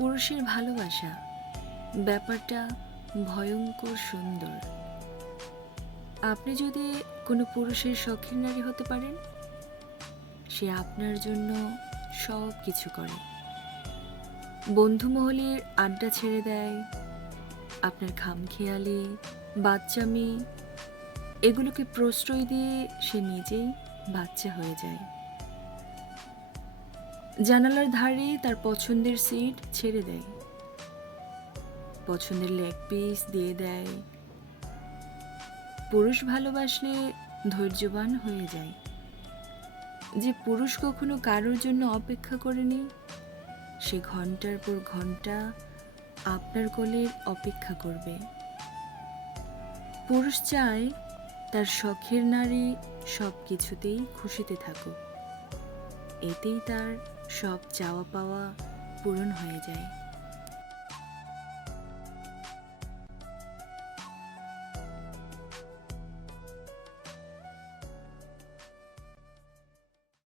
পুরুষের ভালোবাসা ব্যাপারটা ভয়ঙ্কর সুন্দর। আপনি যদি কোনো পুরুষের শখের নারী হতে পারেন, সে আপনার জন্য সব কিছু করে। বন্ধু মহলের আড্ডা ছেড়ে দেয়, আপনার খামখেয়ালি বাচ্চামি এগুলোকে প্রশ্রয় দিয়ে সে নিজেই বাচ্চা হয়ে যায়। জানালার ধারে তার পছন্দের সিট ছেড়ে দেয়, পছন্দের লেগ পিস দিয়ে দেয়। পুরুষ ভালোবাসলে ধৈর্যবান হয়ে যায়। যে পুরুষ কখনো কারোর জন্য অপেক্ষা করেনি, সে ঘন্টার পর ঘন্টা আপনার কোলের অপেক্ষা করবে। পুরুষ চায় তার শখের নারী সব কিছুতেই খুশিতে থাকুক, এতেই তার সব চাওয়া পাওয়া পূরণ হয়ে যায়।